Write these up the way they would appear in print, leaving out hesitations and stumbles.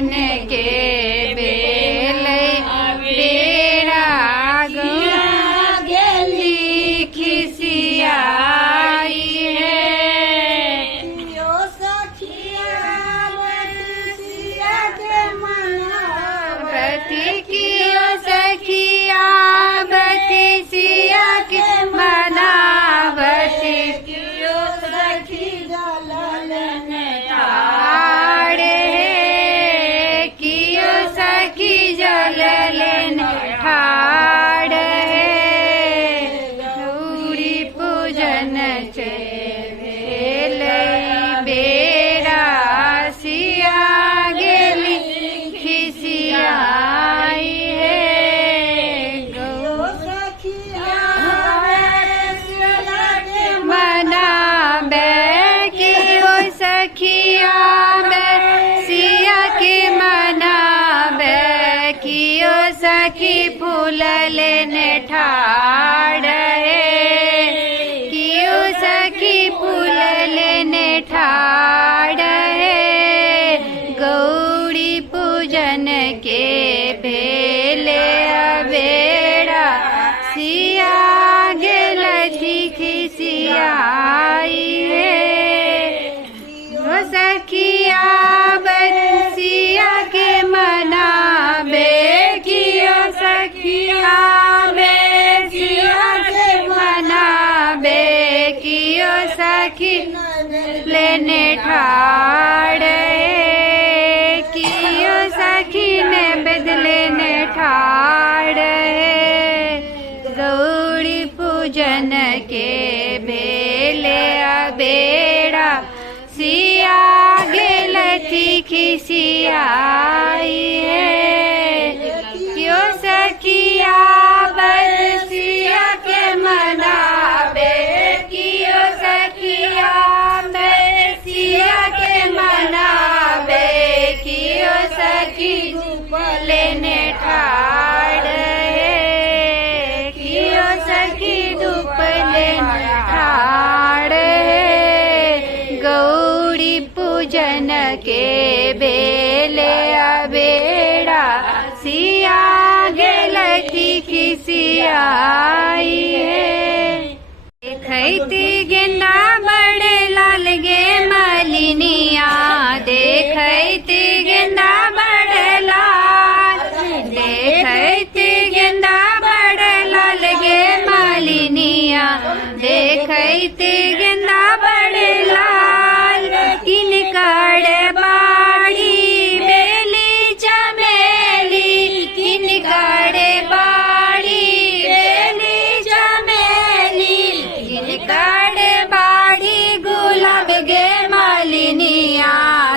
पूजन के बेल बेड़ा गेली खिसियाई है। यो सखिया बतिसिया के व्रती कियो सखिया बतिसिया के मनावती कियो सखी जलन ठाड़े कियो सखी जलन ठाड़े गौरी पूजन के भेल बेड़ा सिया गेली खिसियाई है। यो सखिया मनाबे की हो सखिया सिया के मनाबे की हो सखी फूल लेने ठाड़ की हो सखी फूल लेने ठाड़ गौरी पूजन के भेले बेड़ा सिया गेल खिसियाई है। हो सखिया बरसिया के मनाबे कियो सखिया बेसिया के मनाबे कियो सखी लेने ठाड़ कियो सखी ने बदलेने ठाड़ गौरी पूजन के भेले बेड़ा सिया गेल खिसियाई है। कियो सखिया बरसिया के मनाबे कियो सखिया बरसिया के मनाबे कियो सखी लेने ठाड़ कियो सखी धूप लेने ठाड़ गौरी पूजन के बेले बेड़ा सिया गेल खिसियाई है। देखती गेंदा बड़े लाल गे मलिनिया देखती गेंदा बड़े लाल देखती गेंदा बड़े लाल गे मलिनिया देखती गेंदा बड़े लाल किनकर बाड़ी बेली चमेली किनकर बाड़ी बेली चमेली किनकर बाड़ी गुलाब गे मलिनिया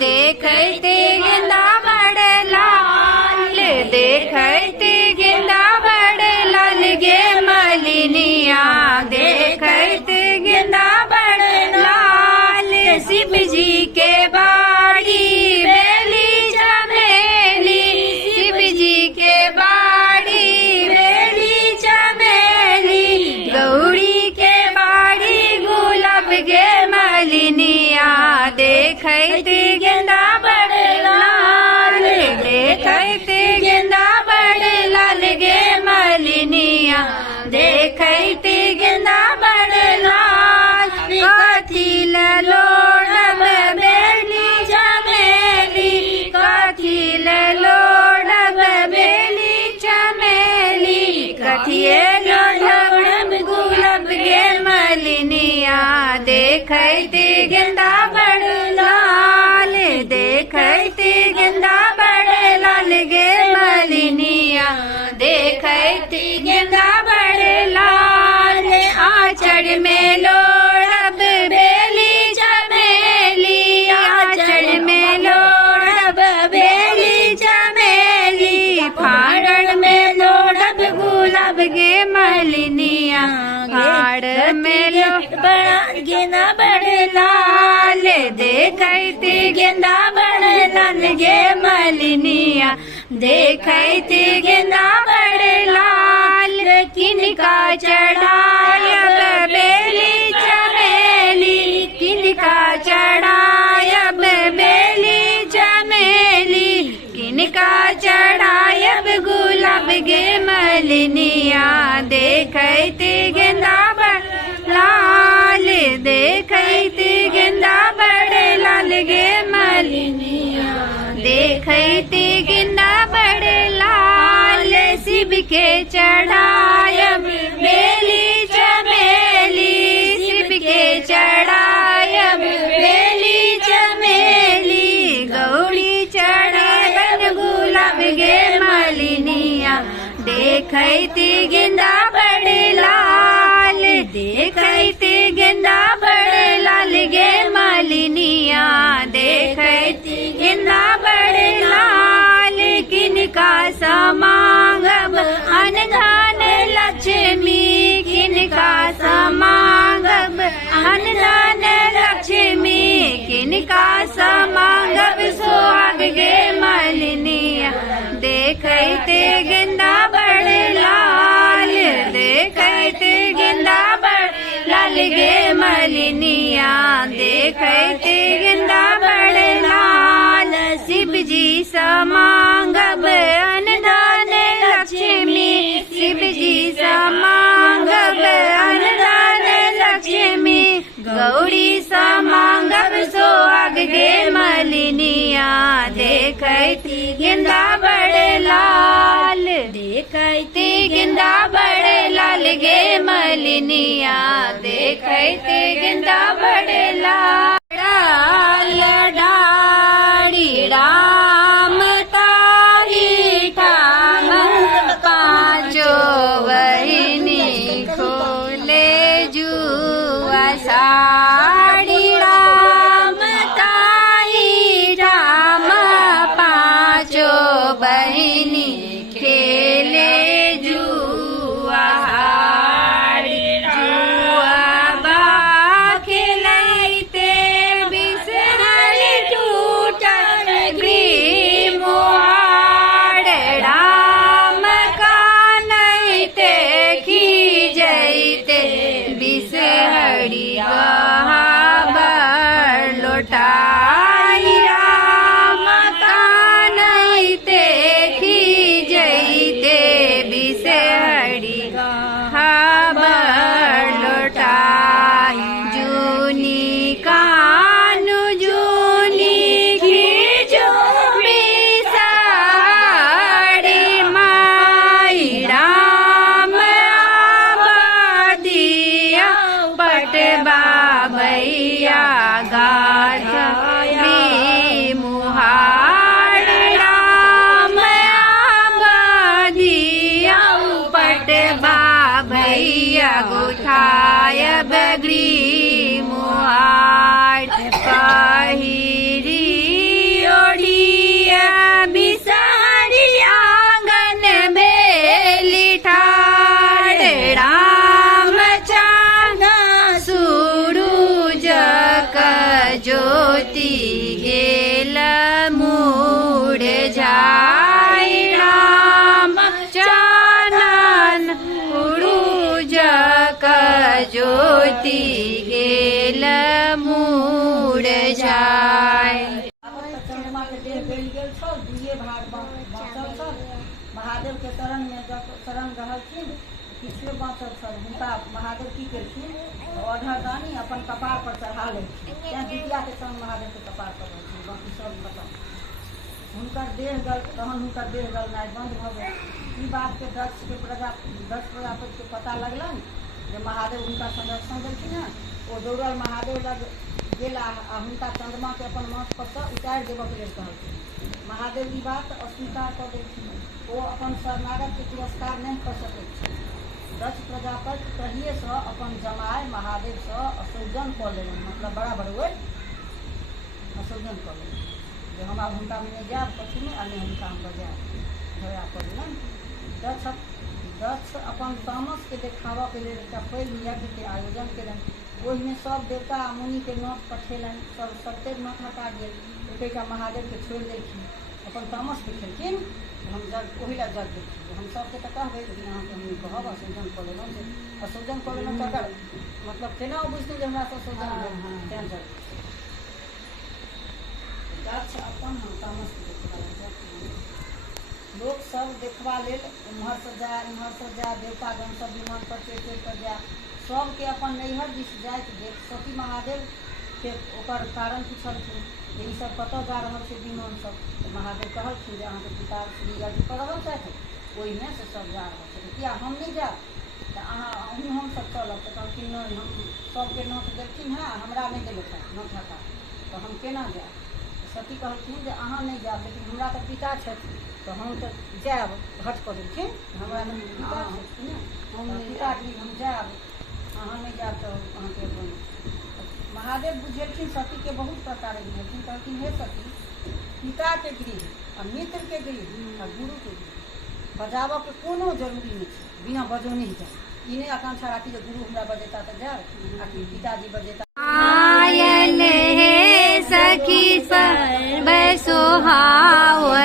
देखते गेंदा बड़े लाल देखते गेंदा बड़े लाल गे मलिनिया देखते गेंदा बड़े लाल शिव जी के बाड़ी बेली चमेली शिव जी के बाड़ी बेली चमेली गौरी के बाड़ी गुलाब गे मलिनिया देखते गेंदा बड़े लाल देखते गेंदा बड़े लाल गे मलिनिया देखते गेंदा बड़े लाल कथी लोड़ब बेली चमेली कथी लोड़ब बेली चमेली कथिए लोड़ब गुलाब गे मलिनिया देखते गेंदा बड़े लाल देखते गेंदा बड़े लाल गे मलिनिया देखते गेंदा बड़े लाल आचर में लोड़ब बेली चमेली आचर में लोड़ब बेली चमेली फाड़न में लोड़ब गुलाब गे मलिनिया फाड़ में बड़ा गेंदा बड़े लाल देखते गेंदा बड़े लाल गे मलिनिया देखते गेंदा बड़े लाल किनका चढ़ायब बेली चमेली किनका चढ़ायब बेली चमेली किनका चढ़ायब गुलाब गे मलिनिया देखैती गेंदा बड़ लाल देखैती गेंदा बड़े लाल गे मलिनिया देखैती गेंदा बड़े लाल शिव के चढ़ायब बेली चमेली शिव के चढ़ायब बेली चमेली गौरी चढ़ायब गुलाब गे मलिनिया देखैती गेंदा बड़े लाल देखैती गेंदा बड़े लाल गे मलिनिया देखैती गेंदा बड़े लाल किनका समांगब अनधान लक्ष्मी किनका समांगब अनधान लक्ष्मी किनका समांगब सुहाग गे मलिनिया देखैते गेंदा बड़े लाल देखैते गेंदा बड़े लाल गे मलिनिया देखैते गेंदा बड़े लाल शिव जी समांगब अनधान लक्ष्मी शिव जी समांगब अनधान लक्ष्मी गौरी समांगब सुहाग गे मलिनिया देखैती गेंदा बड़े लाल देखैती गेंदा बड़े लाल गे मलिनिया देखैती गेंदा बड़े लाल डाड़ी राम तारी ठाम पांचो बहिनी खोले जुआ साड़ी राम तारी ठाम पांचो बहिनी खेले जुआ जुआ बा खेलैते बिसहर टूटल ग्रीम राम कानैते खीजैते बिसहरी बड़ लोटाई राम कानैते खीजैते बिसहरी बड़ लोटाई जूनी कानु जूनी खीजो बिसहरी माई राम आबादिया पटबा भैया गाठ मुहार राम आबादिया पटबा भैया गुठाय बगरी मुहार पहिरी ओढ़िया बिसारी आंगन बेली ठाड़ राम चांदा सूरज क ज्योति गेल मूड़ जाय राम चानन सूरज क ज्योति गेल मूड़ जाय चंद्रमा के देह गल गेल छौ दुइये भाग बाँचल छौ महादेव के शरण में जब शरण रहलखिन किछुए बाँचल छल हुनका महादेव की केलखिन अढ़रदानी अपन कपार पर चढ़ा लेलखिन तैं जितिया के संग महादेव के कपार पर रहलखिन बाकी सब खतम हुनकर देह गल तहन हुनकर देह गलनाइ बंद भऽ गेल ई बात के दक्ष प्रजापति के पता लगलन जे महादेव हुनका संरक्षण देलखिन हँ ओ दौड़ल महादेव लग गेला आ हुनका चंद्रमा के अपन माथ पर सँ उतारि देबऽ के लेल कहलखिन महादेव ई बात अस्वीकार कऽ देलखिन ओ अपन शरणागत के तिरस्कार नहीं कऽ सकैत छथि दक्ष प्रजापति तहिए सँ अपन जमाय महादेव सँ असौजन कऽ लेलनि मतलब बड़ा बड़ुए असौजन कऽ लेलनि जे हम आब हुनका में नहीं जायब कथी में आ नहीं हुनका हम लऽ जायब झगड़ा कऽ देलनि दक्ष अपन तामस के देखाबऽ के लेल एकटा पैघ यज्ञ के आयोजन केलनि ओहिमे सब देवता आ मुनि के नोत पठेलनि सब सत्य नोत हटा गेल एकेटा महादेव के छोड़ि देलखिन अपन तामस देखेलखिन हम जग ओहि लए जग देलखिन हम सबके तऽ कहबै लेकिन अहाँके हम कहब असौजन कऽ लेलहुँ जे असौजन कऽ लेलहुँ तकर मतलब केना बुझतै जे हमरा असौजन भेल तैँ जग दक्ष अपन तामस के देखेलनि सब देखबा लेल इम्हर से जा देवतागण सब विमान पर चढ़ि कर जा, सबके अपन नैहर दिस जाइत देख सती महादेव के ओकर कारण पूछलखिन जे ई सब कतऽ जा रहल छै विमान सब। तऽ महादेव कहलखिन जे अहाँके पिता श्री यज्ञ कऽ रहल छथि, ओहिमे से सब जा रहल छै, किया हम नहीं जायब, तऽ अहाँ अहूँ हमसब चलब। तऽ कहलखिन नहीं, हम सबके नोत देलखिन हेँ, हमरा नहीं देलक हेँ नोत हटा, तऽ हम केना जायब। सती कहलखिन जे अहाँ नहीं जायब, लेकिन हमरा तऽ पिता छथि, तऽ हम तऽ जायब। हट कऽ देलखिन, हमरा तऽ पिता छथि ने, हम पिताजी हम जायब, अहाँ नहीं जायब तऽ अहाँके अपन। महादेव बुझेलखिन सती के बहुत प्रकार बुझेलखिन, कहलखिन हे सती, पिता के गृह आ मित्र के गृह आ गुरु के गृह बजाबऽ के कोनो जरूरी नहीं है, बिना बजौने ही जाए। ई नहीं आकांक्षा राखी जे गुरु हमरा बजेता तऽ जाए, आ कि पिताजी बजेता। आयल हे सखी सर्व सुहावन।